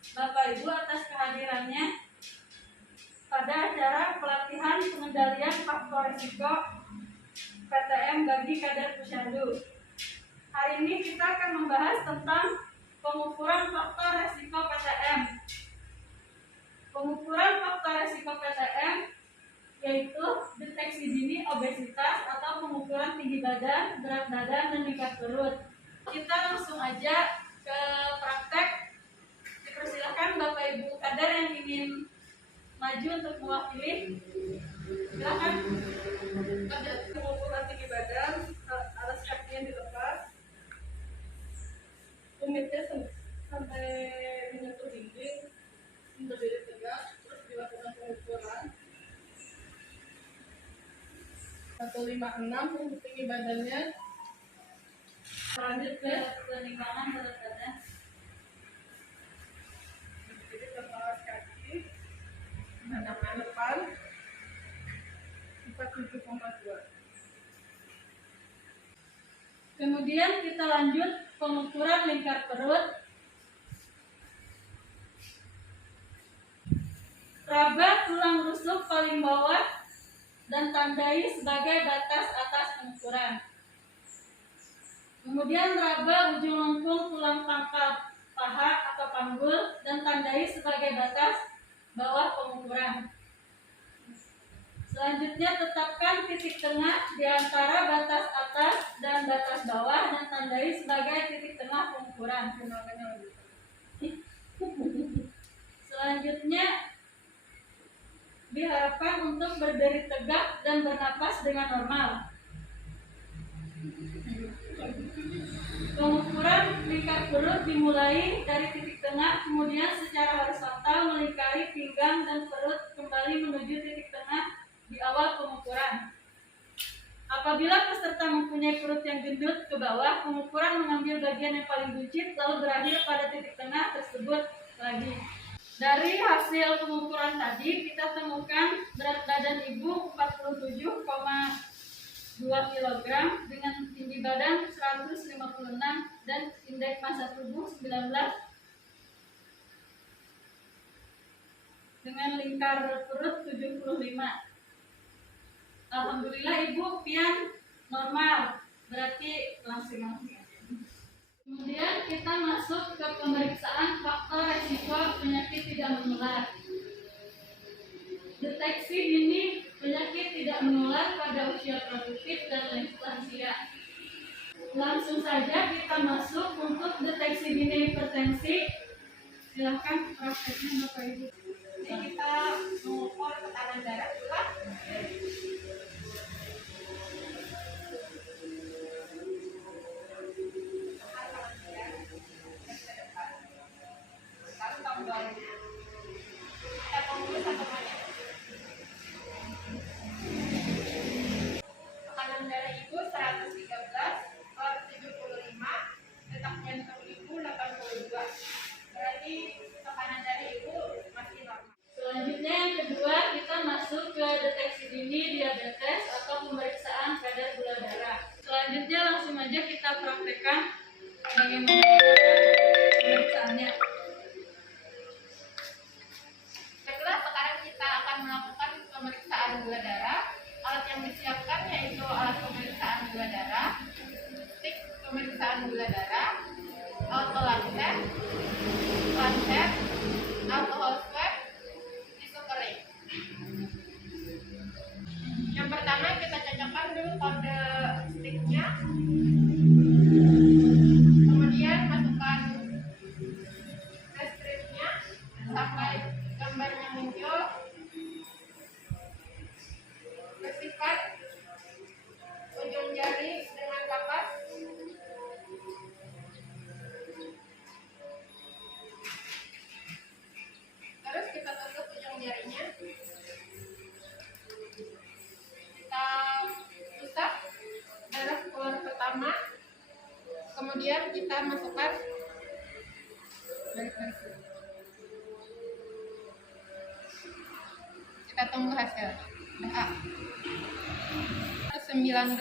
Bapak Ibu atas kehadirannya pada acara pelatihan pengendalian faktor risiko PTM bagi kader Posyandu. Hari ini kita akan membahas tentang pengukuran faktor risiko PTM. Pengukuran faktor risiko PTM yaitu deteksi dini obesitas atau pengukuran tinggi badan, berat badan, dan lingkar perut. Kita langsung aja ke praktek. Dipersilakan Bapak Ibu kader yang ingin maju untuk mewakili. Silakan. Ada pengukuran tinggi badan, alas kakinya dilepas, tumitnya sampai menyentuh dinding, berdiri tegak, terus dilakukan pengukuran. 156 untuk tinggi badannya. Lanjut ke penimbangan berat badan. Jadi alas kaki, hadapkan depan, 47,2. Kemudian kita lanjut pengukuran lingkar perut. Raba tulang rusuk paling bawah dan tandai sebagai batas atas pengukuran. Kemudian raba ujung lengkung tulang pangkal paha atau panggul dan tandai sebagai batas bawah pengukuran. Selanjutnya tetapkan titik tengah di antara batas atas dan batas bawah dan tandai sebagai titik tengah pengukuran. Selanjutnya diharapkan untuk berdiri tegak dan bernapas dengan normal. Pengukuran lingkar perut dimulai dari titik tengah, kemudian secara horizontal melingkari pinggang dan perut kembali menuju titik tengah di awal pengukuran. Apabila peserta mempunyai perut yang gendut ke bawah, pengukuran mengambil bagian yang paling buncit lalu berakhir pada titik tengah tersebut lagi. Dari hasil pengukuran tadi kita temukan berat badan ibu 47,2 kg dengan tinggi badan 156 dan indeks massa tubuh 19 dengan lingkar perut 75. Alhamdulillah ibu pian normal, berarti langsung. Kemudian kita masuk ke pemeriksaan faktor resiko penyakit tidak menular. Deteksi dini penyakit tidak menular pada usia produktif dan lansia. Langsung saja kita masuk untuk deteksi dini hipertensi. Silahkan prakteknya Bapak Ibu. Jadi kita mengukur tekanan darah juga. Tekanan darah ibu 113/75, detak jantung ibu 82. Berarti tekanan darah ibu masih normal. Selanjutnya yang kedua kita masuk ke deteksi dini diabetes atau pemeriksaan kadar gula darah. Selanjutnya langsung aja kita praktekkan bagaimana pemeriksaannya. Baiklah, sekarang kita akan melakukan pemeriksaan gula darah. Alat yang disiapkan yaitu alat pemeriksaan gula darah, stik pemeriksaan gula darah, autolancet, lancet, alkohol swab, tisu kering. Yang pertama kita cocokkan dulu kode stiknya. Kemudian masukkan stripnya sampai gambarnya muncul. Bersihkan ujung jari dengan kapas. Terus kita tutup ujung jarinya. Kita usap darah keluar pertama. Kemudian kita masukkan kita tunggu hasil. 19.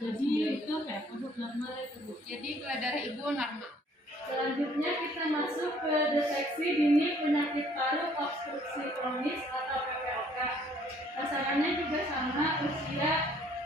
Jadi itu kayak produk normal itu Bu. Jadi gula darah ibu normal. Selanjutnya kita masuk ke deteksi dini penyakit paru obstruksi kronis atau PPOK. Sasarannya juga sama, usia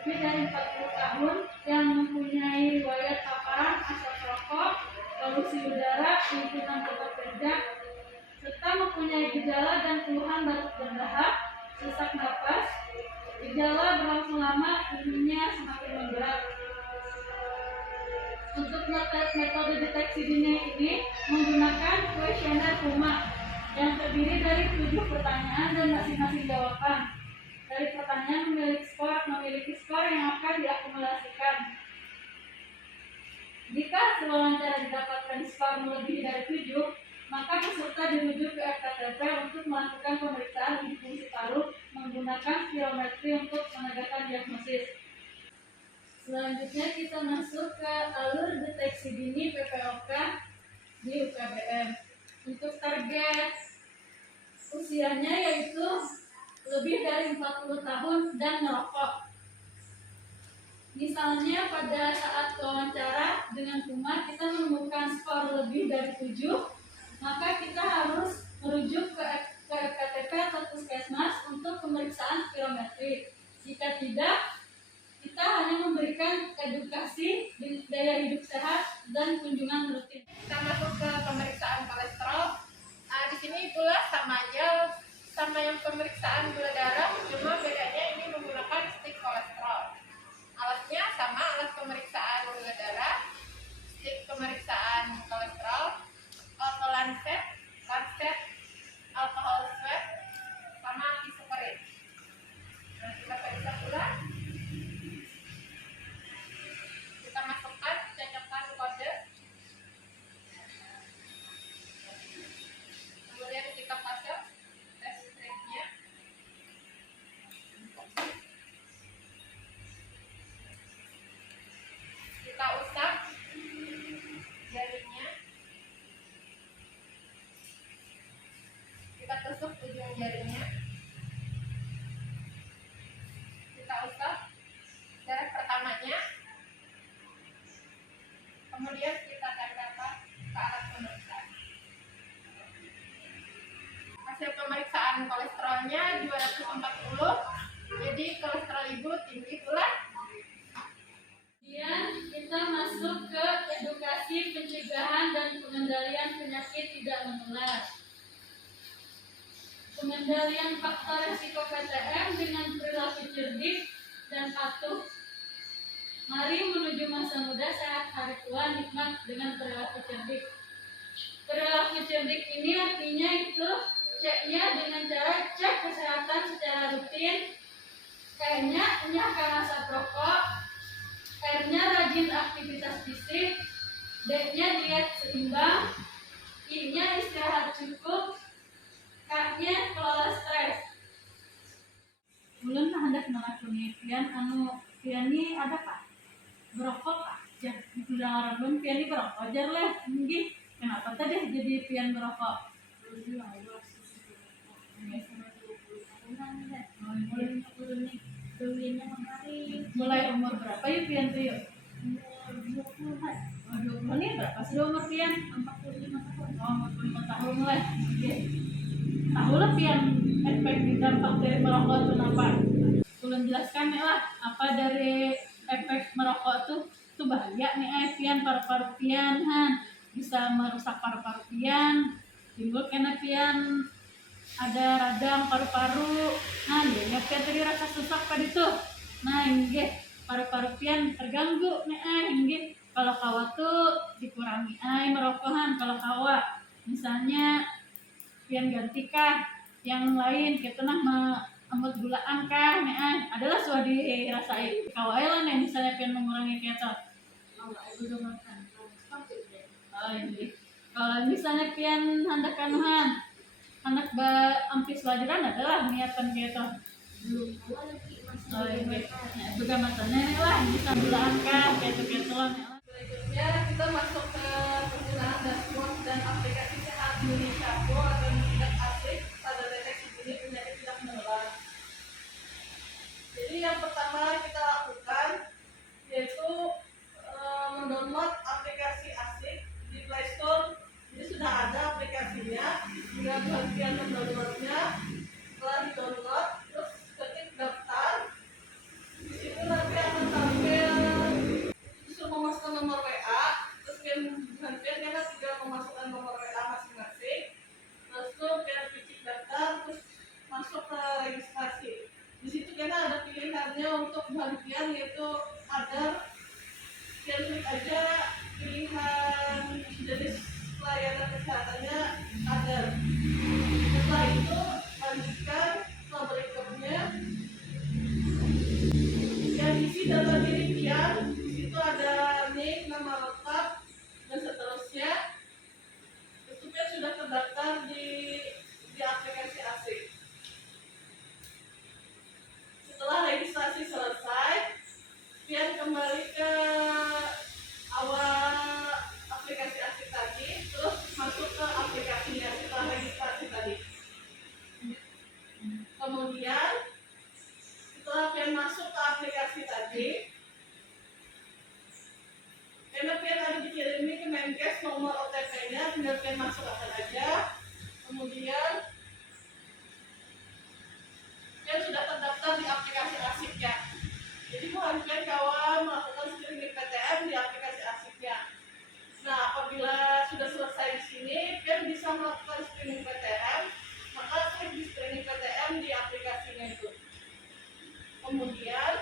lebih dari 40 tahun yang mempunyai riwayat paparan asap rokok, polusi udara, lingkungan tempat kerja, serta mempunyai gejala dan keluhan batuk dan dahak, sesak napas, gejala berlangsung lama, ininya semakin memberat. Untuk metode deteksi dini ini menggunakan kuesioner PUMA yang terdiri dari 7 pertanyaan dan masing-masing jawaban. Dari pertanyaan memiliki skor yang akan diakumulasikan. Jika wawancara didapatkan skor melebihi dari 7, maka peserta dirujuk ke FKTP untuk melakukan pemeriksaan uji fungsi paru menggunakan spirometri untuk menegakkan diagnosis. Selanjutnya kita masuk ke alur deteksi dini PPOK di UKBM. Untuk target usianya yaitu lebih dari 40 tahun dan merokok. Misalnya pada saat wawancara dengan PUMA kita menemukan skor lebih dari 7, maka kita harus merujuk ke FKTP atau puskesmas untuk pemeriksaan spirometri. Jika tidak, kita hanya memberikan edukasi daya hidup sehat dan kunjungan rutin. Kita masuk ke pemeriksaan kolesterol. Di sini pula sama aja sama yang pemeriksaan gula darah, cuma bedanya ini menggunakan stik kolesterol. Alatnya sama, alat pemeriksaan gula darah, stik pemeriksaan kolesterol, autolancet, lancet, alkohol swab, sama isoperin. Nah, kita periksa pula. Kita masukkan, cocokkan kode, kemudian kita pasang tes stripnya. Kita usap jarinya, kita tusuk ujung jarinya, kita usap jarak pertamanya, kemudian kita tempelkan ke alat pemeriksaan. Hasil pemeriksaan kolesterolnya 240, jadi kolesterol ibu tinggi pula. Kemudian kita masuk ke edukasi pencegahan dan pengendalian penyakit tidak menular. Pengendalian faktor risiko PTM dengan perilaku cerdik dan patuh. Mari menuju masa muda sehat hari tua nikmat dengan perilaku cerdik. Perilaku cerdik ini artinya itu ceknya dengan cara cek kesehatan secara rutin, K-nya menyahkan asap rokok, R-nya rajin aktivitas fisik, D-nya diet seimbang, I-nya istirahat cukup, K-nya kelola stres. Ulun hendak melakoni pian ini ada pak berokok pak ya sudah orang belum pian ini berokok jar leh mungkin kenapa tadi jadi pian berokok mulai umur berapa yuk pian tuh yuk 20 nih berapa sih umur pian 45 tahun 45 tahun lah tahu lah pian efek dampak dari merokok itu apa ulun jelaskan nih lah apa dari efek merokok tuh bahaya nih pian paru-paru pian bisa merusak paru-paru pian timbul kena pian ada radang paru-paru dia pian tadi rasa susah pada itu ini paru-paru pian terganggu nih ini kalau kawa tuh dikurangi merokokan kalau kawa misalnya pian ganti kah yang lain kita ambil gulaan kah adalah sudah dirasai kawai lah nih misalnya pian mengurangi keto kalau misalnya pian hendak anak ampis pelajaran adalah niatan keto juga matanya lah bisa gulaan kah keto lah berikutnya kita masuk ke penggunaan dashboard dan aplikasi sehat di Shapo atau tidak asik pada deteksi dini penyakit tidak menular. Jadi yang pertama kita lakukan yaitu mendownload aplikasi asik di Play Store lakukan yaitu other. Yang klik aja pilihan jenis layanan kesehatannya other. Setelah itu lanjutkan ke berikutnya yang isi data diri Pian. Di situ ada nick, nama lengkap dan seterusnya. Itu Pian sudah terdaftar di aplikasi asik. Setelah registrasi selesai, Pian kembali ke awal aplikasi asik tadi, terus masuk ke aplikasinya setelah registrasi tadi. Kemudian setelah Pian masuk ke aplikasi tadi, karena Pian ada dikirimi ke Menkes nomor OTP-nya, tinggal Pian masukkan aja. Kemudian Pian sudah terdaftar di aplikasi asiknya. Jadi mohon Pian kawan melakukan screening PTM di aplikasi asiknya. Nah, apabila sudah selesai di sini, Pian bisa melakukan screening PTM, maka klik di screening PTM di aplikasinya itu. Kemudian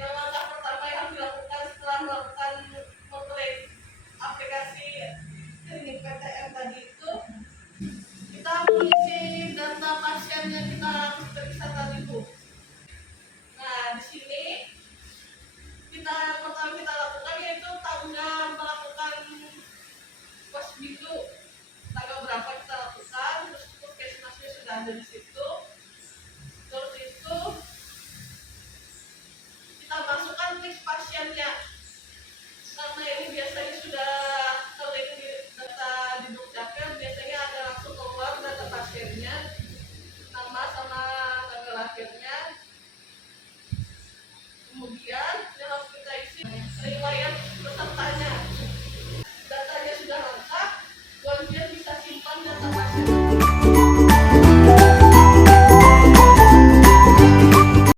yang langkah pertama yang dilakukan setelah melakukan mengklik aplikasi screening PTM tadi itu, kita mengisi data pasien yang kita periksa tadi itu. Nah, di sini pertama kita lakukan yaitu tanggal melakukan posbindu. Tanggal berapa kita lakukan, terus itu puskesmasnya sudah ada di situ. Terus itu kita masukkan list pasiennya. Karena ini biasanya sudah terlink di data di Dukcapil, biasanya ada langsung keluar data pasiennya, nama sama tanggal lahirnya. Kemudian